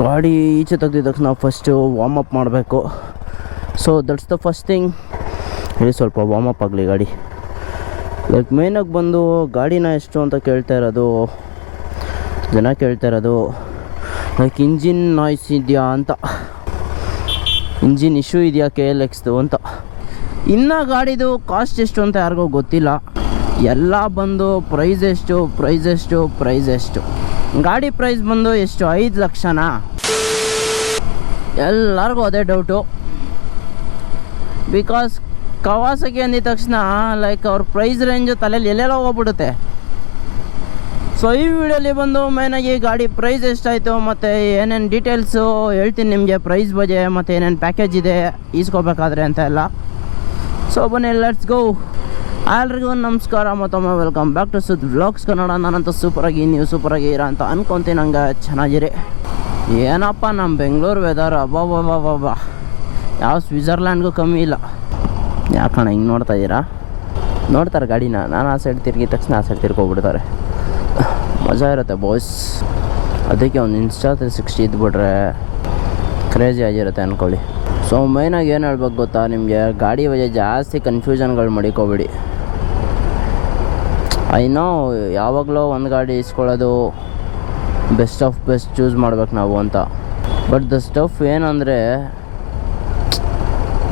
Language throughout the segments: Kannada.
ಗಾಡಿ ಈಚೆ ತೆಗ್ದಿದ ತಕ್ಷಣ ಫಸ್ಟು ವಾರ್ಮ್ ಅಪ್ ಮಾಡಬೇಕು. So that's the first thing. ಹೇಳಿ ಸ್ವಲ್ಪ ವಾರ್ಮ್ ಅಪ್ ಆಗಲಿ ಗಾಡಿ. ಲೈಕ್ ಮೇನಾಗಿ ಬಂದು ಗಾಡಿನ ಎಷ್ಟು ಅಂತ ಕೇಳ್ತಾ ಇರೋದು ಜನ, ಲೈಕ್ ಇಂಜಿನ್ ನಾಯ್ಸ್ ಇದೆಯಾ ಅಂತ, ಇಂಜಿನ್ ಇಶ್ಯೂ ಇದೆಯಾ KLXದು ಅಂತ. ಇನ್ನು ಗಾಡಿದು ಕಾಸ್ಟ್ ಎಷ್ಟು ಅಂತ ಯಾರಿಗೂ ಗೊತ್ತಿಲ್ಲ. ಎಲ್ಲ ಬಂದು ಪ್ರೈಸ್ ಎಷ್ಟು. ಗಾಡಿ ಪ್ರೈಸ್ ಬಂದು ಎಷ್ಟು, 5 ಲಕ್ಷನಾ? ಎಲ್ಲರಿಗೂ ಅದೇ ಡೌಟು. ಬಿಕಾಸ್ ಕವಾಸಕಿ ಅಂದಿದ ತಕ್ಷಣ ಲೈಕ್ ಅವ್ರ ಪ್ರೈಸ್ ರೇಂಜು ತಲೆಯಲ್ಲಿ ಎಲ್ಲೆಲ್ಲ ಹೋಗ್ಬಿಡುತ್ತೆ. ಸೊ ಈ ವಿಡಿಯೋಲಿ ಬಂದು ಮೇನಾಗಿ ಗಾಡಿ ಪ್ರೈಸ್ ಎಷ್ಟಾಯಿತು ಮತ್ತು ಏನೇನು ಡೀಟೇಲ್ಸು ಹೇಳ್ತೀನಿ ನಿಮಗೆ, ಪ್ರೈಸ್ ಬಗ್ಗೆ ಮತ್ತು ಏನೇನು ಪ್ಯಾಕೇಜ್ ಇದೆ ಈಸ್ಕೋಬೇಕಾದ್ರೆ ಅಂತ ಎಲ್ಲ. ಸೊ ಬನ್ನಿ, ಲೆಟ್ಸ್ ಗೋ. ಎಲ್ರಿಗೂ ನಮಸ್ಕಾರ, ಮತ್ತೊಮ್ಮೆ welcome back to Sud vlogs Kannada. ನಾನಂತೂ ಸೂಪರಾಗಿ, ನೀವು ಸೂಪರಾಗಿ ಇರೋ ಅಂತ ಅನ್ಕೊತೀನಿ. ಹಂಗೆ ಚೆನ್ನಾಗಿರಿ. ಏನಪ್ಪ ನಮ್ಮ ಬೆಂಗಳೂರು ವೆದರ್ ಅಬ್ಬಾ, ಯಾವ ಸ್ವಿಟ್ಜರ್ಲ್ಯಾಂಡ್ಗೂ ಕಮ್ಮಿ ಇಲ್ಲ. ಯಾಕಣ್ಣ ಹಿಂಗೆ ನೋಡ್ತಾ ಇದ್ದೀರಾ? ನೋಡ್ತಾರೆ ಗಾಡಿನ, ನಾನು ಆ ಸೈಡ್ ತಿರುಗಿದ ತಕ್ಷಣ ಆ ಸೈಡ್ ತಿರ್ಕೊಬಿಡ್ತಾರೆ. ಮಜಾ ಇರುತ್ತೆ ಬಾಯ್ಸ್. ಅದಕ್ಕೆ ಒಂದು Insta 360 ಇದ್ಬಿಟ್ರೆ ಕ್ರೇಜಿ ಆಗಿರುತ್ತೆ ಅಂದ್ಕೊಳ್ಳಿ. ಸೊ ಮೈನಾಗಿ ಏನು ಹೇಳ್ಬೇಕು ಗೊತ್ತಾ ನಿಮಗೆ, ಗಾಡಿ ಬಗ್ಗೆ ಜಾಸ್ತಿ ಕನ್ಫ್ಯೂಷನ್ಗಳು ಮಡಿಕೋಬೇಡಿ. ನೋ ಯಾವಾಗಲೂ ಒಂದು ಗಾಡಿ ಇಸ್ಕೊಳ್ಳೋದು ಬೆಸ್ಟ್ ಆಫ್ ಬೆಸ್ಟ್ ಚೂಸ್ ಮಾಡ್ಬೇಕು ನಾವು ಅಂತ. ಬಟ್ ದ ಸ್ಟಫ್ ಏನಂದರೆ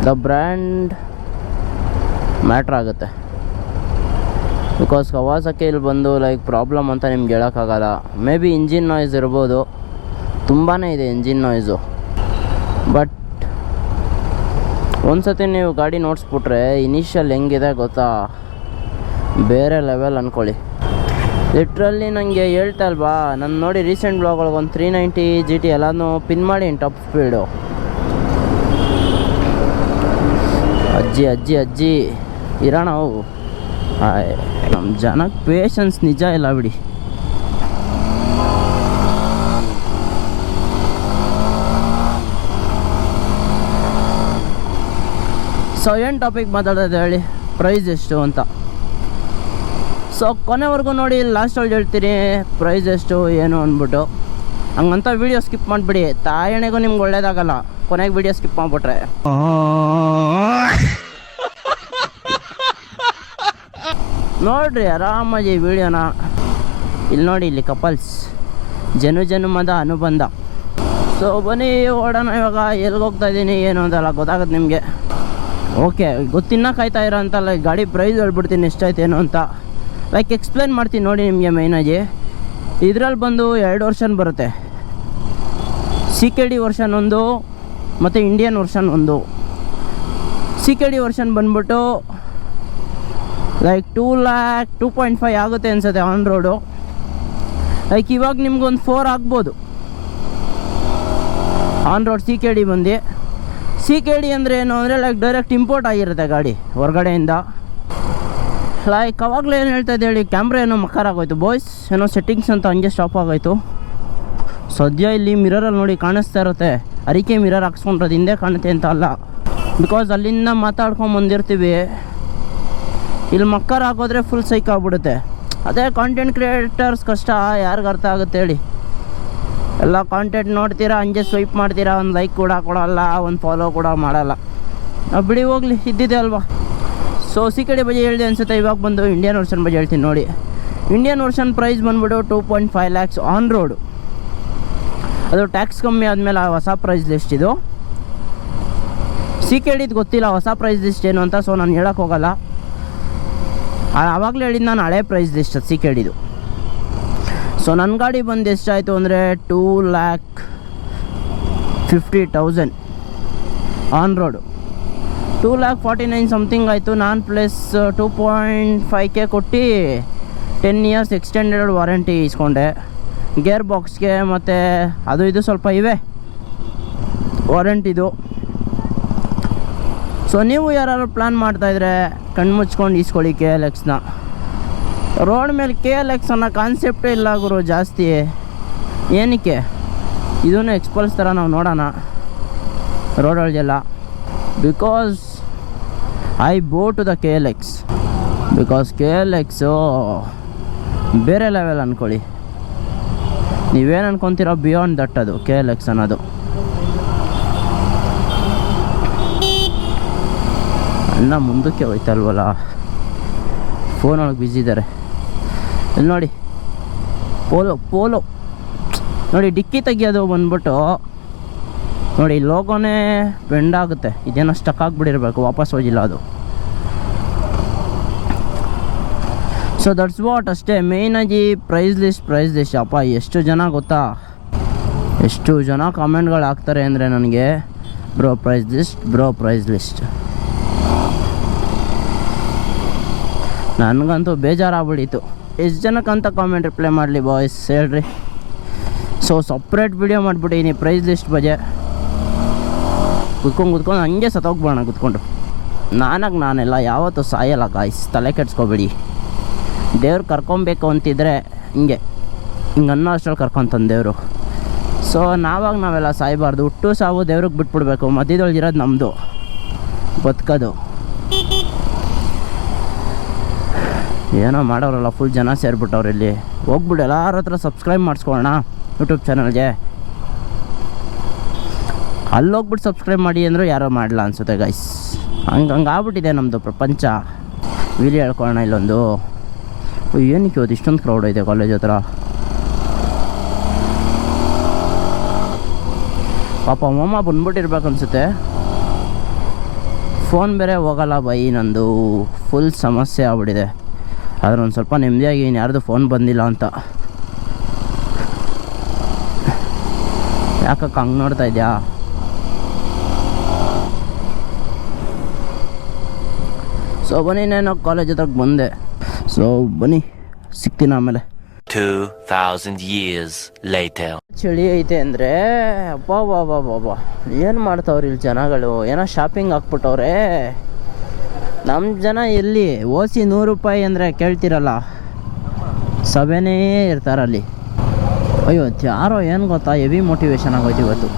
ದ ಬ್ರ್ಯಾಂಡ್ ಮ್ಯಾಟ್ರ್ ಆಗುತ್ತೆ. ಬಿಕಾಸ್ ಕವಾಸಕಿ ಇಲ್ಲಿ ಬಂದು ಲೈಕ್ ಪ್ರಾಬ್ಲಮ್ ಅಂತ ನಿಮ್ಗೆ ಹೇಳೋಕ್ಕಾಗಲ್ಲ. ಮೇ ಬಿ ಇಂಜಿನ್ ನಾಯ್ಸ್ ಇರ್ಬೋದು, ತುಂಬಾ ಇದೆ ಇಂಜಿನ್ ನಾಯ್ಸು. ಬಟ್ ಒಂದು ಸತಿ ನೀವು ಗಾಡಿ ನೋಡಿಸ್ಬಿಟ್ರೆ ಇನಿಷಿಯಲ್ ಹೆಂಗಿದೆ ಗೊತ್ತಾ, ಬೇರೆ ಲೆವೆಲ್ ಅಂದ್ಕೊಳ್ಳಿ. ಲಿಟ್ರಲ್ಲಿ ನನಗೆ ಹೇಳ್ತಾ ಅಲ್ವಾ, ನಾನು ನೋಡಿ ರೀಸೆಂಟ್ ಬ್ಲಾಗ್ಗಳಿಗೆ ಒಂದು 390 GT ಎಲ್ಲನೂ ಪಿನ್ ಮಾಡಿ ಟಾಪ್ ಸ್ಪೀಡು. ಅಜ್ಜಿ ಇರೋಣ. ಅವು ನಮ್ಮ ಜನಕ್ಕೆ ಪೇಷನ್ಸ್ ನಿಜ ಇಲ್ಲ ಬಿಡಿ. ಸೊ ಏನು ಟಾಪಿಕ್ ಮಾತಾಡೋದು ಹೇಳಿ, ಪ್ರೈಸ್ ಎಷ್ಟು ಅಂತ. ಸೊ ಕೊನೆವರೆಗೂ ನೋಡಿ, ಲಾಸ್ಟಲ್ಲಿ ಹೇಳ್ತೀನಿ ಪ್ರೈಸ್ ಎಷ್ಟು ಏನು ಅಂದ್ಬಿಟ್ಟು. ಹಂಗಂತ ವೀಡಿಯೋ ಸ್ಕಿಪ್ ಮಾಡಿಬಿಡಿ, ತಾಯಣೆಗೂ ನಿಮ್ಗೆ ಒಳ್ಳೇದಾಗಲ್ಲ ಕೊನೆಗೆ ವೀಡಿಯೋ ಸ್ಕಿಪ್ ಮಾಡಿಬಿಟ್ರೆ. ನೋಡ್ರಿ ಆರಾಮಾಗಿ ವೀಡಿಯೋನ. ಇಲ್ಲಿ ನೋಡಿ, ಇಲ್ಲಿ ಕಪಲ್ಸ್ ಜನುಮದ ಅನುಬಂಧ. ಸೊ ಬನ್ನಿ ಓಡೋಣ. ಇವಾಗ ಎಲ್ಲಿಗೆ ಹೋಗ್ತಾ ಇದ್ದೀನಿ ಏನು ಅಂತೆಲ್ಲ ಗೊತ್ತಾಗುತ್ತೆ ನಿಮಗೆ. ಓಕೆ, ಗೊತ್ತಿನ್ನ ಕಾಯ್ತಾ ಇರೋ ಅಂತ ಲೈಕ್ ಗಾಡಿ ಪ್ರೈಸ್ ಹೇಳ್ಬಿಡ್ತೀನಿ ಎಷ್ಟಾಯ್ತು ಏನು ಅಂತ. ಲೈಕ್ ಎಕ್ಸ್ಪ್ಲೇನ್ ಮಾಡ್ತೀನಿ ನೋಡಿ ನಿಮಗೆ. ಮೈನಾಗಿ ಇದರಲ್ಲಿ ಬಂದು 2 ವರ್ಷನ್ ಬರುತ್ತೆ. CKD ವರ್ಷನ್ ಒಂದು ಮತ್ತು ಇಂಡಿಯನ್ ವರ್ಷನ್ ಒಂದು. CKD ವರ್ಷನ್ ಬಂದ್ಬಿಟ್ಟು ಲೈಕ್ 2.5 ಆಗುತ್ತೆ ಅನ್ಸುತ್ತೆ ಆನ್ ರೋಡು. ಲೈಕ್ ಇವಾಗ ನಿಮ್ಗೊಂದು 4 ಆಗ್ಬೋದು ಆನ್ ರೋಡ್. CKD ಬಂದು CKD ಅಂದರೆ ಏನು ಅಂದರೆ ಲೈಕ್ ಡೈರೆಕ್ಟ್ ಇಂಪೋರ್ಟ್ ಆಗಿರುತ್ತೆ ಗಾಡಿ ಹೊರಗಡೆಯಿಂದ. ಲೈಕ್ ಅವಾಗಲೇ ಏನು ಹೇಳ್ತಾ ಇದ್ದೆ ಹೇಳಿ, ಕ್ಯಾಮ್ರಾ ಏನೋ ಮಕ್ಕರಾಗೋಯ್ತು ಬಾಯ್ಸ್, ಏನೋ ಸೆಟ್ಟಿಂಗ್ಸ್ ಅಂತ ಹಂಗೆ ಸ್ಟಾಪ್ ಆಗೋಯ್ತು. ಸದ್ಯ ಇಲ್ಲಿ ಮಿರರಲ್ಲಿ ನೋಡಿ ಕಾಣಿಸ್ತಾ ಇರುತ್ತೆ. ಅರಿಕೆ ಮಿರರ್ ಹಾಕ್ಸ್ಕೊಂಡ್ರೆ ಹಿಂದೆ ಕಾಣುತ್ತೆ ಅಂತ ಅಲ್ಲ, ಬಿಕಾಸ್ ಅಲ್ಲಿಂದ ಮಾತಾಡ್ಕೊಂಬಂದಿರ್ತೀವಿ. ಇಲ್ಲಿ ಮಕ್ಕರ್ ಹಾಕೋದ್ರೆ ಫುಲ್ ಸೈಕ್ ಆಗ್ಬಿಡುತ್ತೆ. ಅದೇ ಕಾಂಟೆಂಟ್ ಕ್ರಿಯೇಟರ್ಸ್ ಕಷ್ಟ, ಯಾರಿಗೆ ಅರ್ಥ ಆಗುತ್ತೆ ಹೇಳಿ. ಎಲ್ಲ ಕಾಂಟೆಂಟ್ ನೋಡ್ತೀರಾ, ಹಂಗೆ ಸ್ವೈಪ್ ಮಾಡ್ತೀರಾ, ಒಂದು ಲೈಕ್ ಕೂಡ ಕೊಡಲ್ಲ, ಒಂದು ಫಾಲೋ ಕೂಡ ಮಾಡಲ್ಲ. ಬಿಡಿ ಹೋಗಲಿ, ಇದ್ದಿದೆ ಅಲ್ವಾ. ಸೊ CKD ಬಗ್ಗೆ ಹೇಳಿದೆ ಅನಿಸುತ್ತೆ. ಇವಾಗ ಬಂದು ಇಂಡಿಯನ್ ವರ್ಷನ್ ಬಗ್ಗೆ ಹೇಳ್ತೀನಿ ನೋಡಿ. ಇಂಡಿಯನ್ ವರ್ಷನ್ ಪ್ರೈಸ್ ಬಂದ್ಬಿಟ್ಟು 2.5 lakhs ಆನ್ ರೋಡು. ಅದು ಟ್ಯಾಕ್ಸ್ ಕಮ್ಮಿ ಆದಮೇಲೆ ಹೊಸ ಪ್ರೈಸ್ ಲಿಸ್ಟ್ ಇದು. CKDದು ಗೊತ್ತಿಲ್ಲ ಹೊಸ ಪ್ರೈಸ್ ಲಿಸ್ಟ್ ಏನು ಅಂತ, ಸೊ ನಾನು ಹೇಳೋಕ್ಕೆ ಹೋಗಲ್ಲ. ಆವಾಗಲೇ ಹೇಳಿದ್ದು ನಾನು ಹಳೆ ಪ್ರೈಸ್ ಲಿಸ್ಟ್ CKDದು. ಸೊ ನನ್ನ ಗಾಡಿ ಬಂದು ಎಷ್ಟಾಯಿತು ಅಂದರೆ 2,50,000 ಆನ್ ರೋಡು. 2,49,000 ಸಮಥಿಂಗ್ ಆಯಿತು. ನಾನು ಪ್ಲಸ್ 2.5K ಕೊಟ್ಟು 10 years ಎಕ್ಸ್ಟೆಂಡೆಡ್ ವಾರಂಟಿ ಇಸ್ಕೊಂಡೆ. ಗೇರ್ ಬಾಕ್ಸ್ಗೆ ಮತ್ತು ಅದು ಇದು ಸ್ವಲ್ಪ ಇವೆ ವಾರಂಟಿದು. ಸೊ ನೀವು ಯಾರು ಪ್ಲ್ಯಾನ್ ಮಾಡ್ತಾಯಿದ್ರೆ ಕಣ್ಣು ಮುಚ್ಕೊಂಡು ಇಸ್ಕೊಳ್ಳಿ KLXನ. ರೋಡ್ ಮೇಲೆ KLX ಅನ್ನೋ ಕಾನ್ಸೆಪ್ಟೇ ಇಲ್ಲ ಗುರು ಜಾಸ್ತಿ. ಏನಕ್ಕೆ ಇದನ್ನು ಎಕ್ಸ್ಪಲ್ಸ್ ಥರ ನಾವು ನೋಡೋಣ ರೋಡೊಳಗೆಲ್ಲ. Because I go to the KLX, because KLXು ಬೇರೆ ಲೆವೆಲ್ ಅಂದ್ಕೊಳ್ಳಿ. ನೀವೇನು ಅನ್ಕೊತೀರೋ ಬಿಯಾಂಡ್ ದಟ್ ಅದು KLX ಅನ್ನೋದು. ಅಣ್ಣ ಮುಂದಕ್ಕೆ ಹೋಯ್ತಲ್ವಲ್ಲ, ಫೋನೊಳಗೆ ಬ್ಯುಸಿ ಇದ್ದಾರೆ. ಇಲ್ಲಿ ನೋಡಿ ಪೋಲೋ ನೋಡಿ, ಡಿಕ್ಕಿ ತೆಗಿಯೋದು ಬಂದ್ಬಿಟ್ಟು ನೋಡಿ ಲೋಗೋನೇ ಬೆಂಡ್ ಆಗುತ್ತೆ. ಇದೇನೋ ಸ್ಟಕ್ ಆಗಿಬಿಟ್ಟಿರ್ಬೇಕು, ವಾಪಸ್ ಹೋಗಿಲ್ಲ ಅದು. ಸೊ ದಟ್ಸ್ ವಾಟ್ ಅಷ್ಟೇ. ಮೇಯ್ನಾಗಿ ಪ್ರೈಸ್ ಲಿಸ್ಟ್ ಅಪ್ಪ ಎಷ್ಟು ಜನ ಗೊತ್ತಾ, ಎಷ್ಟು ಜನ ಕಾಮೆಂಟ್ಗಳು ಹಾಕ್ತಾರೆ ಅಂದರೆ ನನಗೆ ಬ್ರೋ ಪ್ರೈಸ್ ಲಿಸ್ಟ್. ನನಗಂತೂ ಬೇಜಾರಾಗ್ಬಿಟ್ಟಿತ್ತು. ಎಷ್ಟು ಜನಕ್ಕಂತ ಕಾಮೆಂಟ್ ರಿಪ್ಲೈ ಮಾಡಲಿ ಬಾಯ್ಸ್ ಹೇಳ್ರಿ. ಸೊ ಸಪ್ರೇಟ್ ವಿಡಿಯೋ ಮಾಡಿಬಿಟ್ಟಿನಿ ಪ್ರೈಸ್ ಲಿಸ್ಟ್ ಬಗ್ಗೆ. ಕುತ್ಕೊಂಡು ಹಂಗೆ ಸತ್ತೋಗ್ಬೋಣ ಕುತ್ಕೊಂಡು. ನಾನೆಲ್ಲ ಯಾವತ್ತೂ ಸಾಯಲ್ಲ ಗಾಯ್ಸ್, ತಲೆ ಕೆಡ್ಸ್ಕೊಬೇಡಿ. ದೇವ್ರು ಕರ್ಕೊಬೇಕು ಅಂತಿದ್ರೆ ಹಿಂಗೆ ಅನ್ನೋ ಅಷ್ಟರಲ್ಲಿ ಕರ್ಕೊತಾನೆ ದೇವರು. ಸೊ ನಾವೆಲ್ಲ ಸಾಯಬಾರ್ದು. ಹುಟ್ಟು ಸಾವು ದೇವ್ರಿಗೆ ಬಿಟ್ಬಿಡ್ಬೇಕು, ಮಧ್ಯದೊಳಗೆ ಇರೋದು ನಮ್ಮದು ಬದುಕೋದು. ಏನೋ ಮಾಡೋರಲ್ಲ, ಫುಲ್ ಜನ ಸೇರಿಬಿಟ್ಟವ್ರು ಇಲ್ಲಿ. ಹೋಗ್ಬಿಟ್ಟು ಎಲ್ಲರ ಹತ್ರ ಸಬ್ಸ್ಕ್ರೈಬ್ ಮಾಡಿಸ್ಕೊಳ್ಳೋಣ ಯೂಟ್ಯೂಬ್ ಚಾನಲ್ಗೆ. ಅಲ್ಲಿ ಹೋಗ್ಬಿಟ್ಟು ಸಬ್ಸ್ಕ್ರೈಬ್ ಮಾಡಿ ಅಂದರೂ ಯಾರೋ ಮಾಡಲ್ಲ ಅನಿಸುತ್ತೆ ಗೈಸ್. ಹಂಗೆ ಆಗ್ಬಿಟ್ಟಿದೆ ನಮ್ಮದು ಪ್ರಪಂಚ. ವೀಲಿ ಹೇಳ್ಕೊಳ್ಳೋಣ ಇಲ್ಲೊಂದು. ಏನಕ್ಕೆ ಇವತ್ತು ಇಷ್ಟೊಂದು ಕ್ರೌಡ್ ಇದೆ ಕಾಲೇಜ್ ಹತ್ರ. ಪಾಪ ಅಮ್ಮಮ್ಮ ಬಂದ್ಬಿಟ್ಟಿರ್ಬೇಕು ಅನಿಸುತ್ತೆ. ಫೋನ್ ಬೇರೆ ಹೋಗಲ್ಲ ಬೈ, ನಂದು ಫುಲ್ ಸಮಸ್ಯೆ ಆಗ್ಬಿಟ್ಟಿದೆ. ಆದ್ರೆ ಒಂದು ಸ್ವಲ್ಪ ನೆಮ್ಮದಿಯಾಗಿ ಯಾರ್ದು ಫೋನ್ ಬಂದಿಲ್ಲ ಅಂತ. ಯಾಕಕ್ಕ ಹಂಗೆ ನೋಡ್ತಾ ಇದೆಯಾ? ಸೊ ಬನ್ನಿ, ನಾನು ಕಾಲೇಜ್ ಹತ್ರಕ್ಕೆ ಬಂದೆ. ಸೊ ಬನ್ನಿ ಸಿಗ್ತೀನಿ ಆಮೇಲೆ. 2000 years later. ಚಳಿ ಐತೆ ಅಂದರೆ ಅಬ್ಬಾ ಏನು ಮಾಡ್ತಾವ್ರಿ ಇಲ್ಲಿ ಜನಗಳು. ಏನೋ ಶಾಪಿಂಗ್ ಹಾಕ್ಬಿಟ್ಟವ್ರೆ. ನಮ್ಮ ಜನ ಎಲ್ಲಿ ಓಸಿ 100 ರೂಪಾಯಿ ಅಂದರೆ ಕೇಳ್ತಿರಲ್ಲ, ಸಭೆನೇ ಇರ್ತಾರಲ್ಲಿ. ಅಯ್ಯೋ ಯಾರೋ ಏನು ಗೊತ್ತಾ, ಹೆವಿ ಮೋಟಿವೇಶನ್ ಆಗೋಯ್ತು ಇವತ್ತು.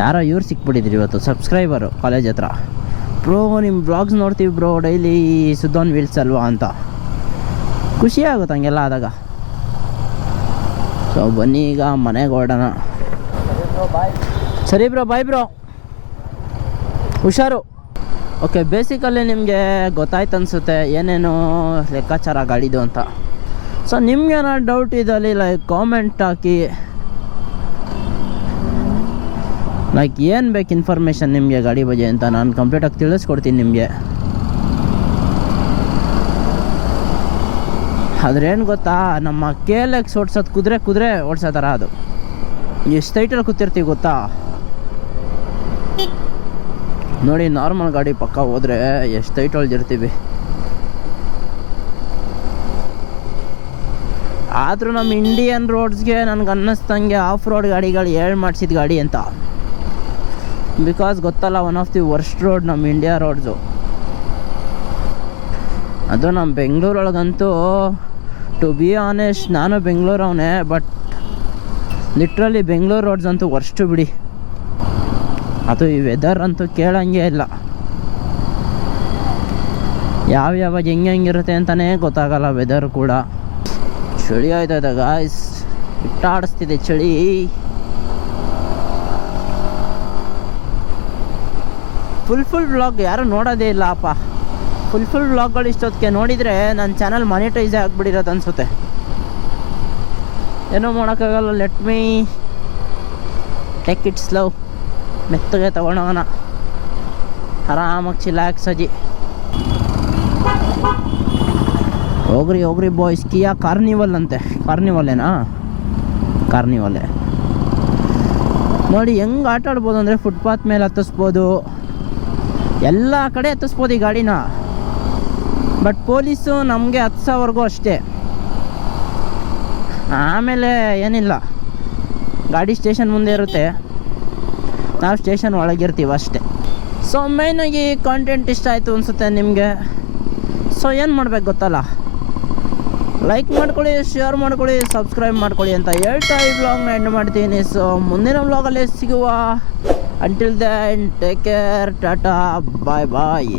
ಯಾರೋ ಇವ್ರು ಸಿಕ್ಬಿಟ್ಟಿದ್ರಿ ಇವತ್ತು, ಸಬ್ಸ್ಕ್ರೈಬರು ಕಾಲೇಜ್ ಹತ್ರ. ಬ್ರೋ ನಿಮ್ಮ ಬ್ಲಾಗ್ಸ್ ನೋಡ್ತೀವಿ ಬ್ರೋ ಡೈಲಿ, ಸುದ್ದೋನ್ ವೀಲ್ಸ್ ಅಲ್ವಾ ಅಂತ. ಖುಷಿ ಆಗುತ್ತೆ ಹಂಗೆಲ್ಲ ಆದಾಗ. ಸೊ ಬನ್ನಿ ಈಗ ಮನೆಗೆ ಹೊರಡೋಣ. ಸರಿ ಬ್ರೋ, ಬಾಯ್ ಬ್ರೋ, ಹುಷಾರು. ಓಕೆ, ಬೇಸಿಕಲಿ ನಿಮಗೆ ಗೊತ್ತಾಯ್ತು ಅನಿಸುತ್ತೆ ಏನೇನು ಲೆಕ್ಕಾಚಾರ ಗಾಡಿದು ಅಂತ. ಸೊ ನಿಮ್ಗೇನಾದ್ರು ಡೌಟ್ ಇದ್ದಲ್ಲಿ ಕಾಮೆಂಟ್ ಹಾಕಿ. ಏನು ಬೇಕು ಇನ್ಫಾರ್ಮೇಷನ್ ನಿಮಗೆ ಗಾಡಿ ಬಗ್ಗೆ ಅಂತ ನಾನು ಕಂಪ್ಲೀಟಾಗಿ ತಿಳಿಸ್ಕೊಡ್ತೀನಿ ನಿಮಗೆ. ಆದ್ರೇನು ಗೊತ್ತಾ, ನಮ್ಮ KLX ಓಡ್ಸೋದು ಕುದುರೆ ಓಡ್ಸೋ ಥರ ಅದು. ಎಷ್ಟು ಹೈಟಲ್ಲಿ ಕೂತಿರ್ತೀವಿ ಗೊತ್ತಾ ನೋಡಿ. ನಾರ್ಮಲ್ ಗಾಡಿ ಪಕ್ಕ ಹೋದರೆ ಎಷ್ಟು ಹೈಟ್ ಹೊಳ್ದಿರ್ತೀವಿ. ಆದರೂ ನಮ್ಮ ಇಂಡಿಯನ್ ರೋಡ್ಸ್ಗೆ ನನಗೆ ಅನ್ನಿಸ್ದಂಗೆ ಆಫ್ ರೋಡ್ ಗಾಡಿಗಳು ಮಾಡಿಸಿದ ಗಾಡಿ ಅಂತ. ಬಿಕಾಸ್ ಗೊತ್ತಲ್ಲ, one of the worst road ನಮ್ಮ ಇಂಡಿಯಾ ರೋಡ್ಸು. ಅದು ನಮ್ಮ ಬೆಂಗಳೂರೊಳಗಂತೂ ಟು ಬಿ ಆನೆಸ್ಟ್, ನಾನು ಬೆಂಗಳೂರವನೇ, ಬಟ್ ಲಿಟ್ರಲಿ ಬೆಂಗಳೂರು ರೋಡ್ಸ್ ಅಂತೂ ವರ್ಸ್ಟು ಬಿಡಿ. ಅದು ಈ ವೆದರ್ ಅಂತೂ ಕೇಳಂಗೆ ಇಲ್ಲ. ಯಾವಾಗ ಹೆಂಗಿರುತ್ತೆ ಅಂತಲೇ ಗೊತ್ತಾಗಲ್ಲ ವೆದರ್ ಕೂಡ. ಚಳಿ ಆಯ್ತದ ಗಾಯ್ಸ್, ಇಟ್ಟಾಡಿಸ್ತಿದೆ ಚಳಿ. ಫುಲ್ ವ್ಲಾಗ್ ಯಾರು ನೋಡೋದೇ ಇಲ್ಲ ಅಪ್ಪ. ಫುಲ್ ವ್ಲಾಗ್ಗಳು ಇಷ್ಟೊತ್ತಿಗೆ ನೋಡಿದರೆ ನನ್ನ ಚಾನಲ್ ಮಾನಿಟೈಸೇ ಆಗಿಬಿಟ್ಟಿರೋದು ಅನಿಸುತ್ತೆ. ಏನೋ ಮಾಡೋಕ್ಕಾಗಲ್ಲ. Let me take it slow. ಮೆತ್ತಗೆ ತಗೊಳೋಣ, ಆರಾಮಾಗಿ ಚಿಲ್ಲಾಕ್ಸ್ ಅಜ್ಜಿ. ಹೋಗ್ರಿ ಬಾಯ್ಸ್. ಕಿಯಾ ಕಾರ್ನಿವಲ್ ಅಂತೆ. ಕಾರ್ನಿವಲ್ಲೇನಾ? ಕಾರ್ನಿವಲ್ಲೇ. ನೋಡಿ ಹೆಂಗೆ ಆಟ ಆಡ್ಬೋದು ಅಂದರೆ, ಫುಟ್ಪಾತ್ ಮೇಲೆ ಹತ್ತಿಸ್ಬೋದು, ಎಲ್ಲ ಕಡೆ ಹತ್ತಿಸ್ಬೋದು ಈ ಗಾಡಿನ. ಬಟ್ ಪೊಲೀಸು ನಮಗೆ 10,000ವರೆಗೂ ಅಷ್ಟೇ. ಆಮೇಲೆ ಏನಿಲ್ಲ, ಗಾಡಿ ಸ್ಟೇಷನ್ ಮುಂದೆ ಇರುತ್ತೆ, ನಾವು ಸ್ಟೇಷನ್ ಒಳಗಿರ್ತೀವಿ ಅಷ್ಟೇ. ಸೊ ಮೇಯ್ನಾಗಿ ಕಾಂಟೆಂಟ್ ಇಷ್ಟ ಆಯಿತು ಅನಿಸುತ್ತೆ ನಿಮಗೆ. ಸೊ ಏನು ಮಾಡ್ಬೇಕು ಗೊತ್ತಲ್ಲ, ಲೈಕ್ ಮಾಡ್ಕೊಳ್ಳಿ, ಶೇರ್ ಮಾಡ್ಕೊಳ್ಳಿ, ಸಬ್ಸ್ಕ್ರೈಬ್ ಮಾಡ್ಕೊಳ್ಳಿ ಅಂತ ಹೇಳ್ತಾ ಈ ವ್ಲಾಗ್ನ ಎಂಡ್ ಮಾಡ್ತೀನಿ. ಸೊ ಮುಂದಿನ ವ್ಲಾಗಲ್ಲಿ ಸಿಗುವ. Until then take care, tata, bye ಬಾಯ್.